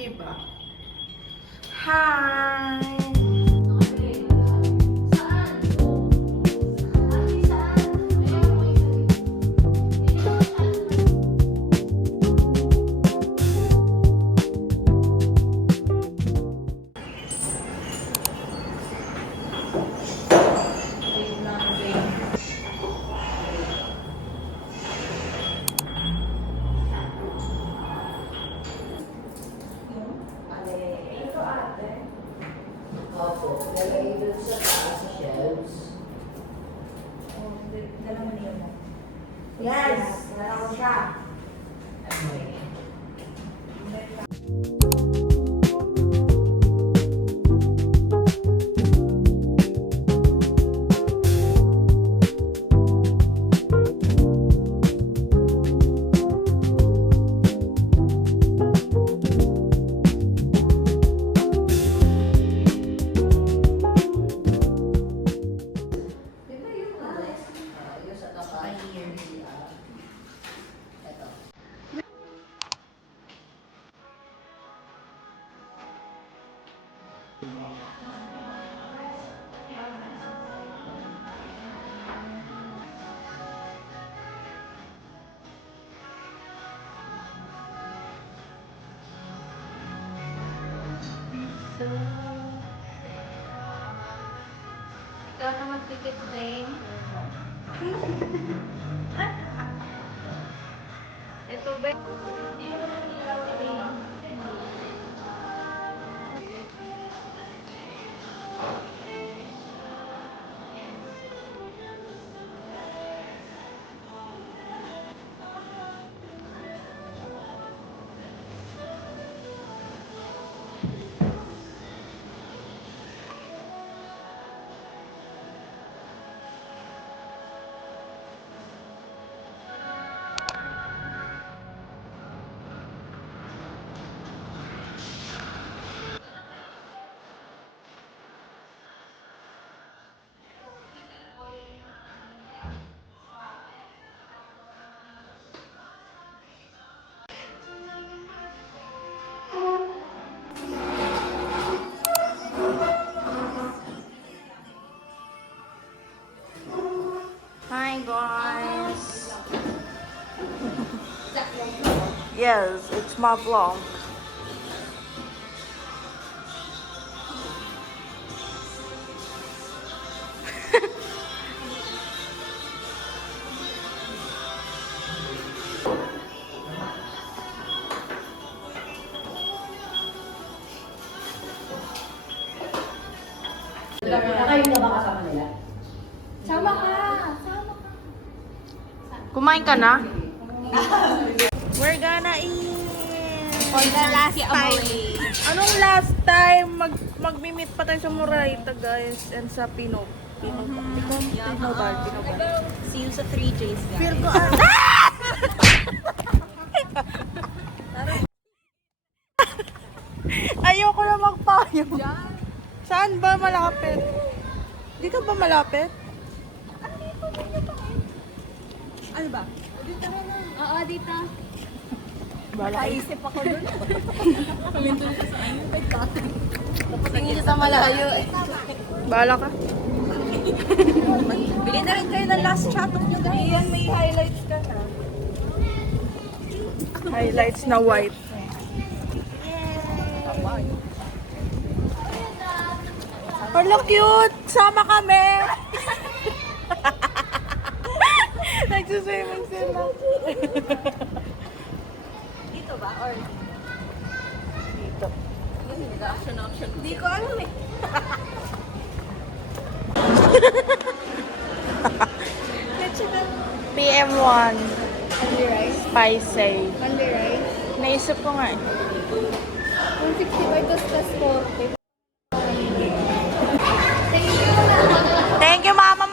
Diba? Hi! Opo, nalagay dun sa taas sa shelves. Dala mo niyo mo. Yes! Meron ko siya. Yung sa tapat. Ito. So, ikaw na magpikit rin. Ito ba? Hi guys! Yes, it's my vlog. Nakain ka ba kasama nila? Sama ka! Sama ka! Kumain ka na? We're gonna eat! For the last time. Anong last time magmi-meet pa tayo sa Moraita guys and sa Pino Bar. See you sa 3Js, guys. Feel ko Ayoko na magpayo. Saan ba malapit? Dito ba malapit? Ano ba? Dito rin na. Oo, dito. Nakaisip ako dun. Kamintun ka sa ano. Tapos hindi sa malayo eh. Bahala ka. Bili na rin kayo ng last chat of nyo, guys. Iyan, may highlights ka na. Highlights na white. Hello, cute! Sama kami! Nagsuswimming sila. Dito ba? Or Dito. yun, action. Hindi ko alam eh. PM1. Only rice? Spicy. Only rice? Naisip ko nga eh. 165 plus 40. Thank you, mama!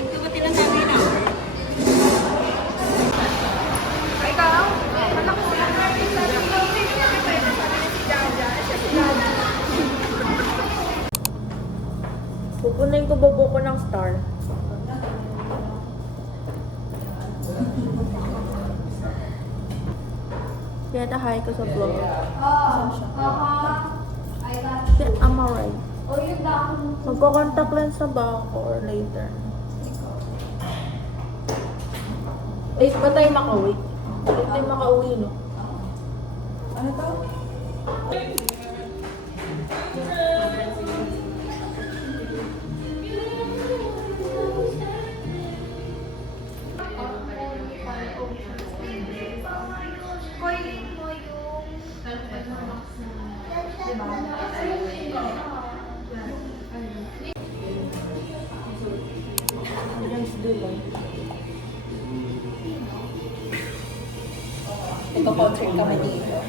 Gusto ba tinasabi na? Ikaw? Pupunin ko bobo ko ng star. Kaya hi ko sa vlog. Saan siya? Si Amaray. Magko-contact lens na ba ako or later? Wait, ba tayo makauwi? Wait tayo makauwi, no? Ano to? Nagko-concert kami dito.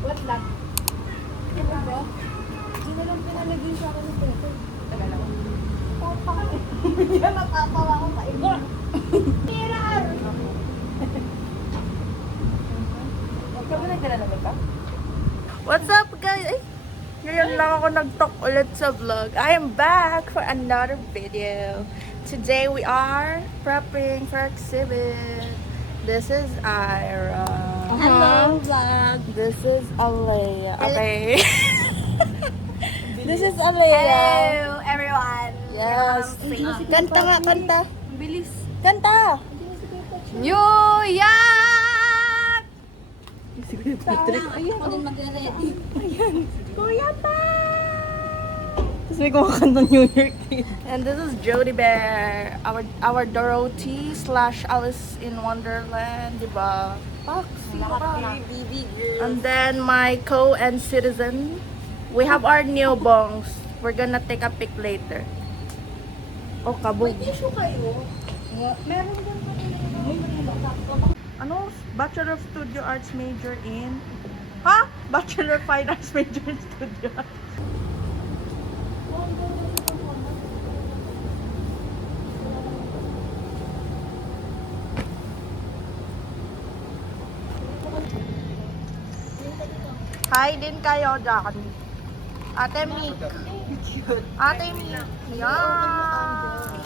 What luck? Ano ba? Hindi na lang pinalagay sa akin ng pepe. Tagal ako. Papa ka. Hindi na natatawa ko sa iba. Pirar! Huwag ka ba nagdala naman ka? What's up, guys? Ay, ngayon lang ako nag-talk ulit sa vlog. I am back for another video. Today we are prepping for exhibit. This is Ira. Hello, vlog. This is Alea. Okay. This is Alea. Hello, everyone. Yes. Kanta nga, kanta. Bilis. Kanta. New York! Ayun, ako din mag-ready. Kuya pa! Tapos may kumakanta New York. And this is Jody Bear, our Dorothy / Alice in Wonderland, diba? Foxy. And then my co and citizen. We have our new bongs. We're gonna take a pic later. Oh, kabog. Issue kayo? Meron din Ano? Bachelor of Studio Arts major in? Ha? Bachelor of Fine Arts major in Studio Arts. Hi din kayo dyan. Ate Mick. Ate Mick. Yan.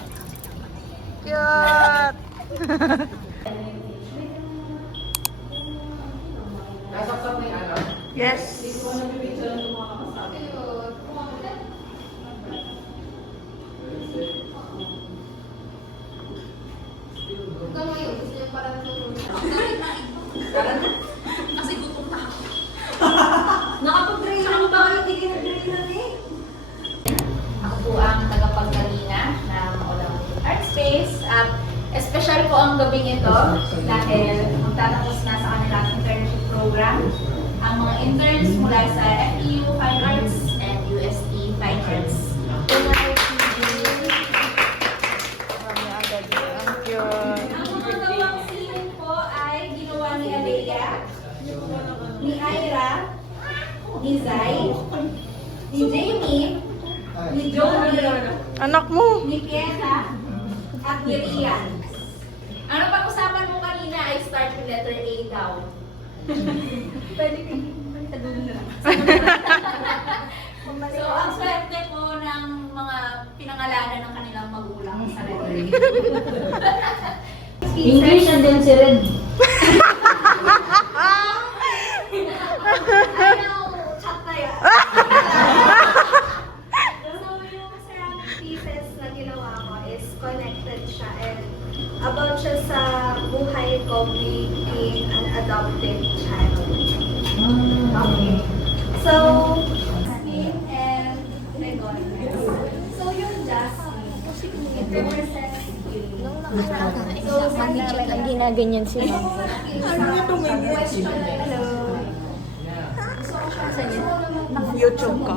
Cute. Yes. Nakapag-train lang ba kayo? Hindi kayo nag-train na eh. Ako po ang tagapagkanina ng Olympic Art Space at special po ang gabing ito dahil magtatapos na sa kanilang internship program ang mga interns mula sa FEU Fine Arts and UST Fine Arts. Ang cute. Ang mga gawang scene po ay ginawa ni Alea, ni Ira, ni Zai, ni Jamie, ni Jody, Anak mo. ni Pieta, at ni Rian. Ano pag-usapan mo kanina ay start with letter A daw. Pwede kayo tagunin na lang. So, ang swerte po ng mga pinangalanan ng kanilang magulang sa letter A. English and then si Red. Ayaw, chat na yan. So, yung ceramic pieces na ginawa ko is connected siya and about siya sa buhay ko being an adopted child. Okay. So, Jasmine and Regon. So, yung Jasmine, it represents you. So, Lang ginaganyan sila. Hello. YouTube ka.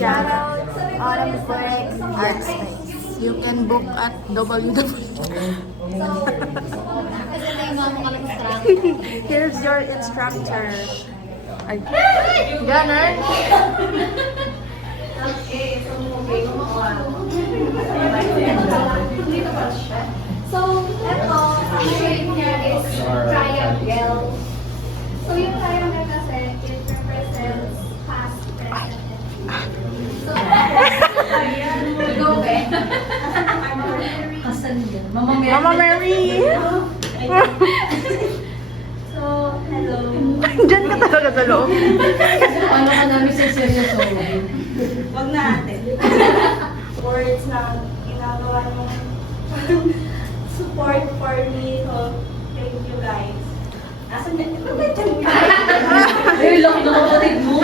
Shout out Olympic Art Space. You can book at www. Here's your instructor. Ay. Ganun. Okay, so moving on. So, ito, ang shape niya is triangle. So, yung triangle kasi, it represents past, present, and future. So, Go, be. Mama Mary! so hello. Diyan ka talaga sa loob. Paano ka namin sa seryoso? Wag na ate. Words na ginagawa nyo support for me. So, thank you guys. Asan na? Ito ba dyan? Ay, laki na kapatid mo.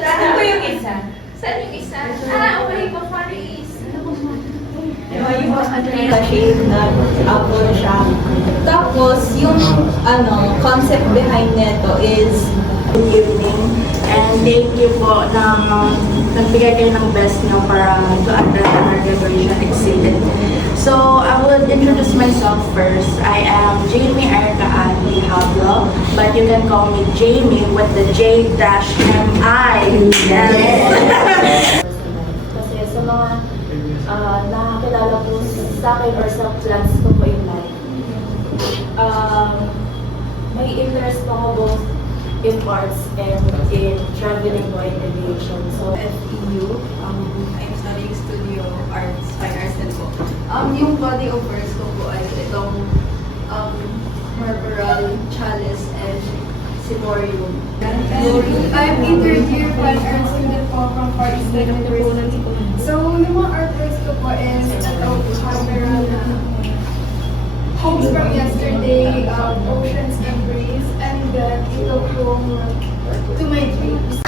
Saan po yung isa? Saan yung isa? Ah, okay. Pag-pari is. Shape na apple siya. Tapos, yung concept behind nito is good evening. And thank you po na nagbigay kayo ng best nyo para to attend our graduation exhibit. So, I will introduce myself first. I am Jamie Erica Andy Hablo, but you can call me Jamie with the J-M-I. Yes! Kasi sa mga nakakilala po sa akin or sa class ko po in life, may interest po ako both in arts and in traveling po in aviation. So, FEU, I'm studying studio arts, fine arts din po. Yung body of works ko po ay itong Marlborough, Chalice, and Siborium. I'm in third year fine arts student po from Far East University. So, yung mga artworks ko po is itong camera na Homes from Yesterday, Oceans and Breeze, and then ito pong To My Dreams.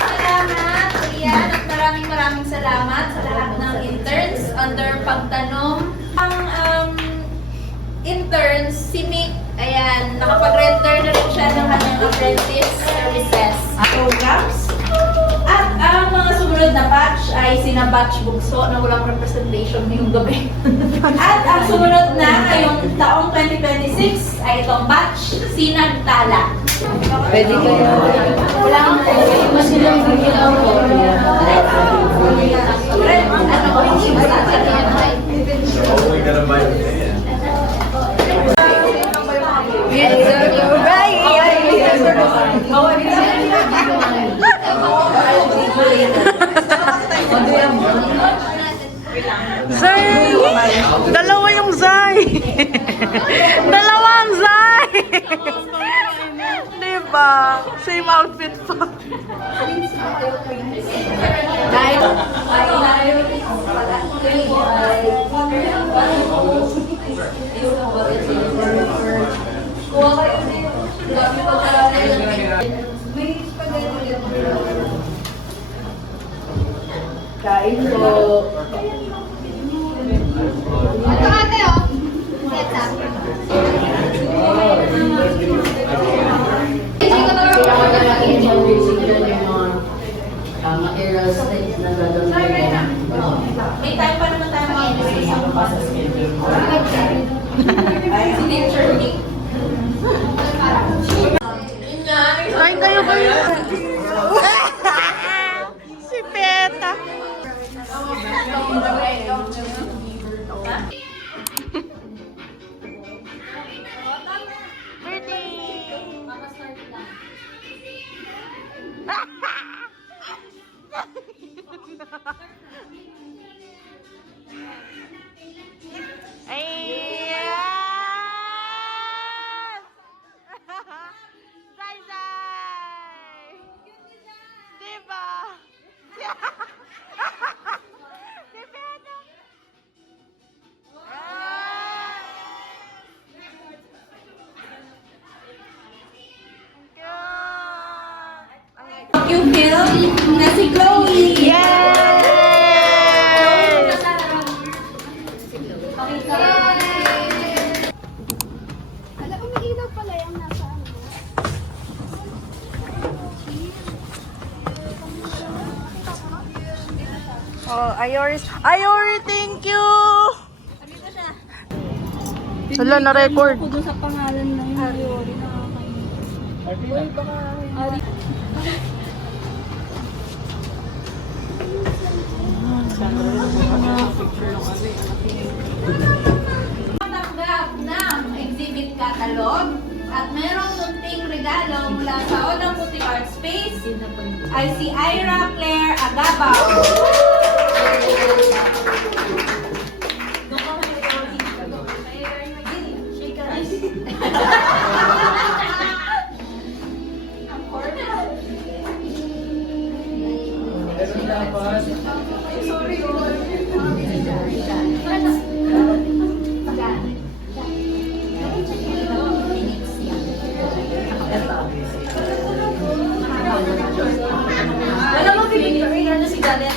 Salamat, Rian, at maraming salamat sa lahat ng interns under pagtanong. Ang interns, si Mick, ayan, nakapag-render na rin siya ng kanyang apprentice services programs. At ang mga sumunod na batch ay sina batch bugso na walang representation ngayong gabi. At ang sumunod na ngayong taong 2026 ay itong batch sinagtala. Pwede kayo. Wala kang Mas silang bigyan ang Zay! Dalawa yung Zay! Dalawang Zay! Diba? Same outfit pa. Kain po. Ito ate oh. Set up. Materials na gagawin. May time pa naman tayo mga isang process. Signature week. Kain kayo kayo. Si Peta. Ayan! Zay, Zay! Diba? Si Peta! You feel na si Chloe. Yes! Ala, umiilaw pala yung nasa ano. Oh, Ayori, thank you! Wala na record. Ako dun sa pangalan ng Ayori, nakakainis. Uy, baka... Tanggap ng exhibit catalog at merong munting regalo mula sa Odang Putik Art Space ay si Ira Claire Agabaw. Alam mo, pipicture na si Janet.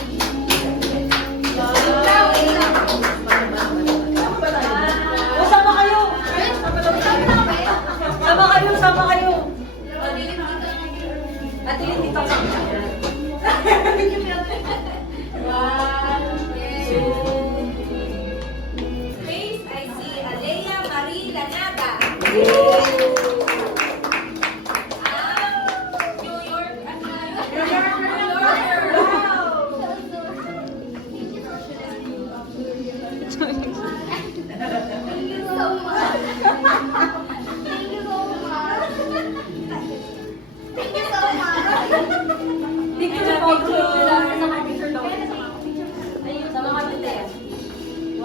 Sama kayo! Sama kayo! At yun, dito ka. Space ay si Alea Marie Lanaga. New York.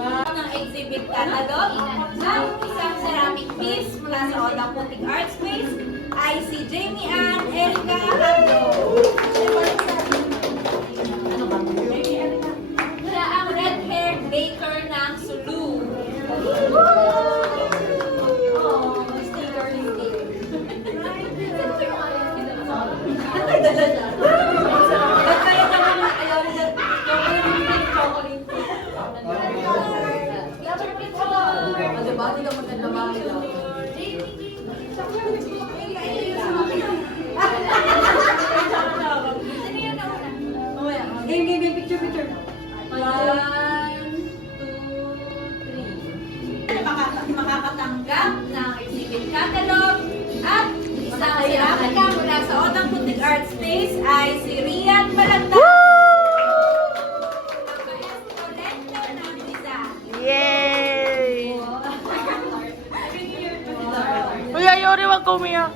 Ng exhibit catalog ng isang ceramic piece mula sa Odang Putik Art Space ay si Jamie Ann Erica Hando. Siya ang red-haired baker ng Sulu. Makakatanggap ng exhibit catalog at isang ceramika mula sa Odang Putik Art Space ay si Rian Balagtas. Collector ng design. Yay! Uy, Ayori, wag kumiyak.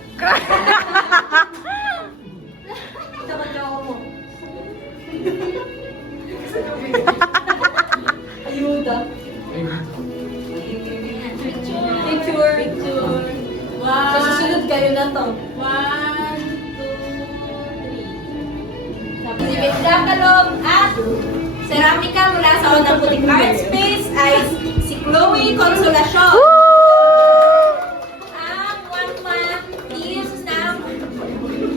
Ayuda. Picture. Wow. So, susunod kayo na to. 1, 2, 3. Exhibit catalog at ceramika mula sa Odang Putik Art Space ay si Chloe Consolacion. Ang one-man piece ng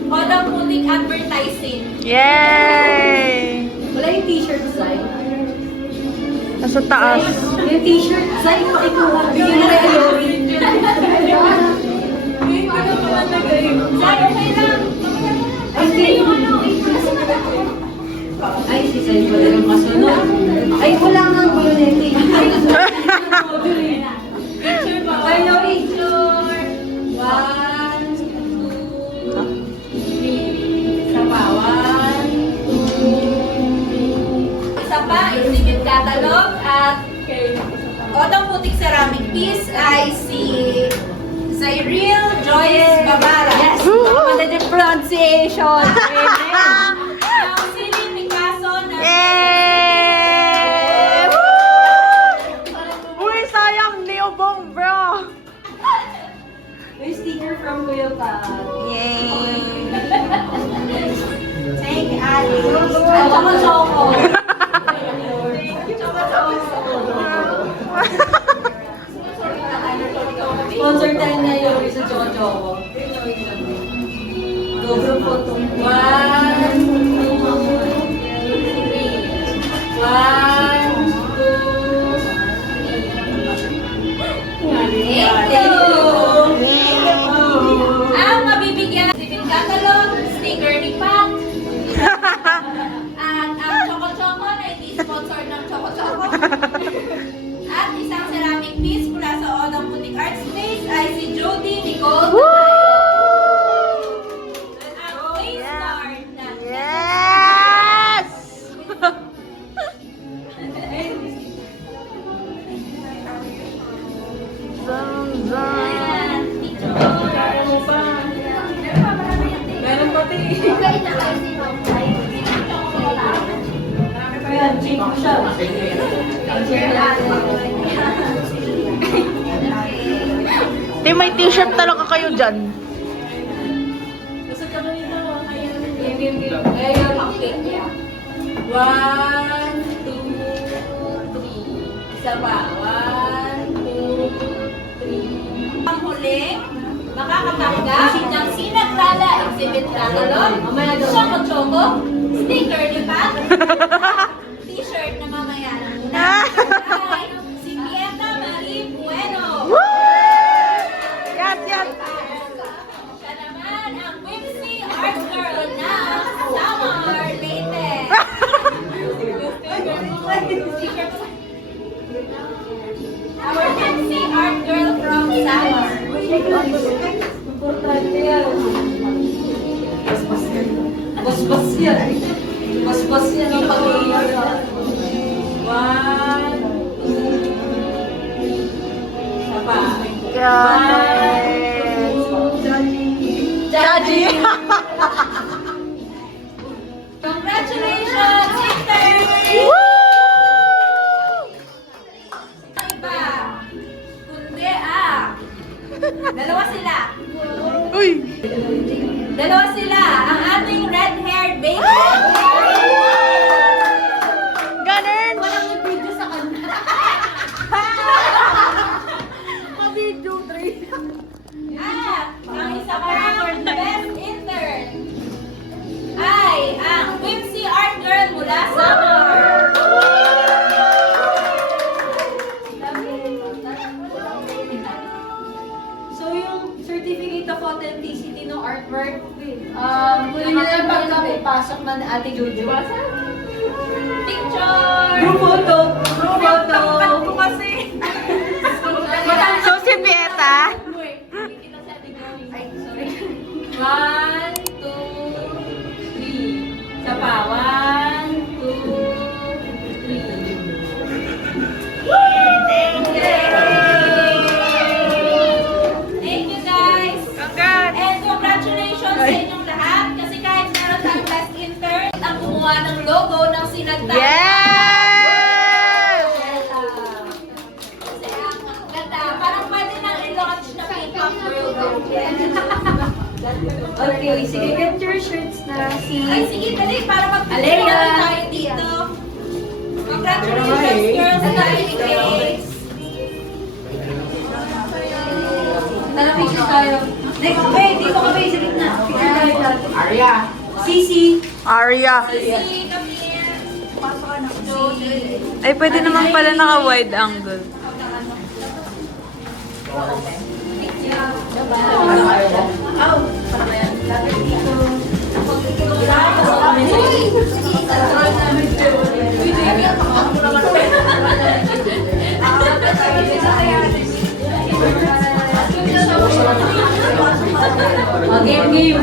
Odang Putik Advertising. Yay! Wala yung t-shirt, Zay. Nasa taas. Yung t-shirt, Zay, pakikuha. Bigyan mo kay Ayori. Sabi, okay lang. Ay, ay, si Zay pala yung kasunod. Ay, wala nga ang bayonete. Ay, picture pa. Ay, no, picture. 1, 2, 3. Isa pa. 1, 2, 3. Isa pa, exhibit catalog at Odang Putik ceramic piece ay si Cyril Joyce Babara. Yes! Wala yung pronunciation. Ang siling Picasso na Yay! Woo! Uy, sayang, Neobong, bro! May sticker from Kuya Pa. Yay! Thank you, Alex. At saka Choco. Sponsor tayo na Yori sa Choco. Go group photo. 1, 2, 3. 1, 2, 3. Thank you. Ang mabibigyan ng exhibit catalog, sticker ni Pat. At ang Choco Choco na hindi sponsor ng Choco Choco. At isang ceramic piece mula sa Odang Putik Art Space ay si Jody Nicole. Ang face card na Yes! Te, may t-shirt talaga kayo dyan. One, two, three. Isa pa. One, two, three. Ang huling, makakatanggap ng Sinagtala Exhibit Catalog, Choco Choco, sticker ni Pat, t-shirt na mamaya na muna. Ay, si Pieta Marie Bueno. Yes, yes. Siya naman ang Whimsy Art Girl na Samar Leyte. Our Whimsy Art Girl from Samar. Importante yan. Basbas yan. Basbas yan ang pag-iiyak. One, two, isa pa. Guys. Daddy. Congratulations, Victor! Iba. Kundi dalawa sila. Uy. Dalawa sila. Ang ating red-haired baby. Ganun. Walang nag-video sa kanya. Video 3. Ang isa pang best intern ay ang Whimsy Art Girl mula Samar. So yung certificate of authenticity ng artwork, Kunin nyo lang pag pasok na ni Ate Jojo. Picture! Group photo! Group photo! Ko kasi. So, si Pieta. One, two, three. Isa pa. One, two, three. Thank you guys! And congratulations sa inyong lahat kasi kahit meron tayong best intern, ang gumawa ng logo ng Sinagtala. Yes! Kasi ang ganda, parang pwede nang i-launch na K-pop logo. Okay, sige, get your shirts na. Ay, sige, dali, para mag-picture tayo dito. Congratulations, girls, sa certificates. Tara, picture tayo. Next, wait, dito kami sa gitna. Picture tayo lahat. Arya. Sisi. Arya. See, come here. Ay, pwede naman pala naka-wide angle. Game.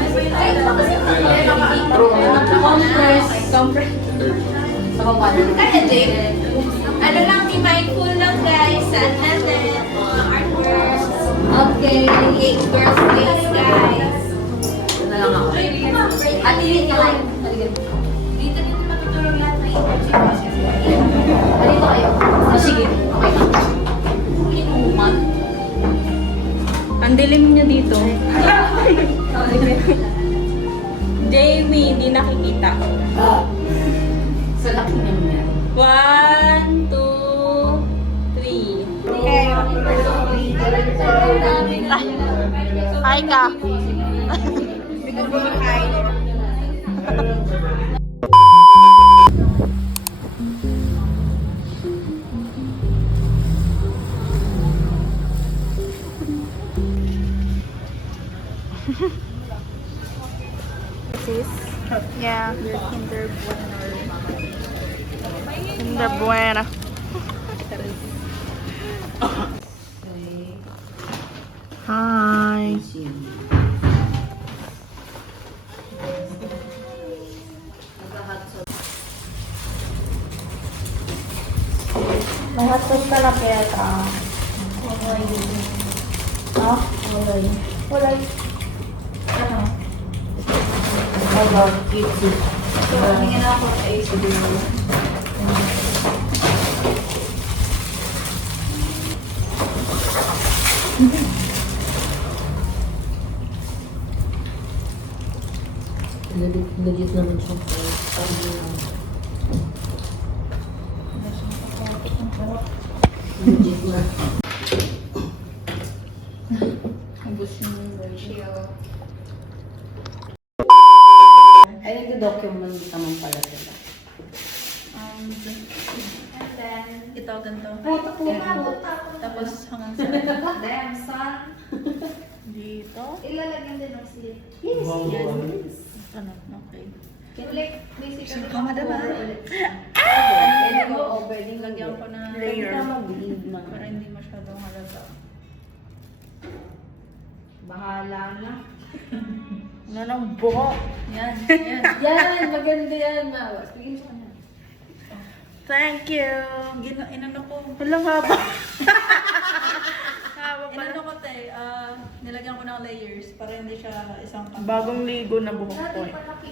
Compress. Kaya, Jake, ano lang, be mindful lang, guys, sa natin, mga artworks. Okay. Create girls' space, guys. Ito na lang ako. At ilin ka lang. Dito din matutulong lahat ng internship process. Dito kayo. Oh, sige. Okay lang. Inuman. Ang dilim niyo dito. Jamie, hindi nakikita. Sa laki niya. 1, 2, 3. Hi ka. Yeah. Kinder Bueno. Hi. May hot sauce ka na, Petra. Ha? Wala. Ano? About 50. So, hindi na ako sa AC. Legit naman siya. Legit na. Ubus yung ratio. Ay, nag-document naman pala sila. And then, Ito, ganito. Puta. Tapos hanggang sa... damn son. Dito. Ilalagyan din ng slip. Ano? Okay. Like, basically, Ka, madam, ah. Pwede mo over din Lagyan ko na Layer. mabilib na. para hindi masyadong halata. Bahala na. Ano ng buhok? Yan, yan. Yan, maganda yan. Tingin sa kanya. Thank you. Inano ko. Walang haba. Haba pala. Inano ko, te. Nilagyan ko ng layers para hindi siya isang kamay. Bagong ligo na buhok ko. dati palaki